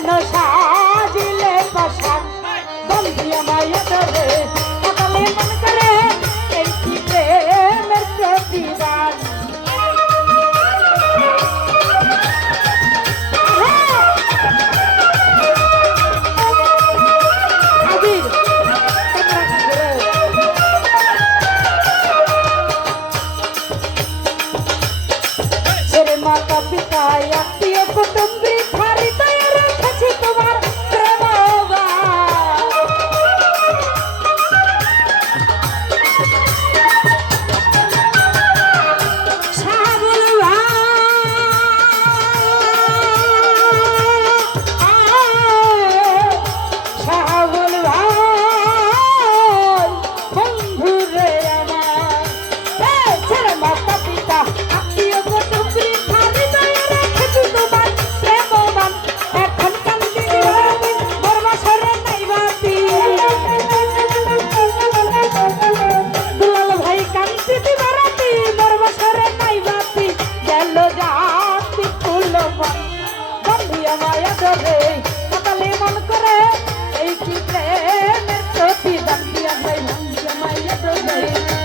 যেন সাজিলে পাশান বন্ধিয়া মায়া ধরে সকালে মন করে এই কি প্রেমের প্রতিদান মাতা পিতা আত্মীয় কুটুম্ব হারিতে রেখেছি তোমার প্রেম শাহাবুল ভাই বন্ধু রে আমার ছেড়ে মাতা পিতা আত্মীয় কুটুম্ব মায়া ধরে সকালে মন করে এই কি প্রেমের প্রতিদান দিয়া মায়া ধরে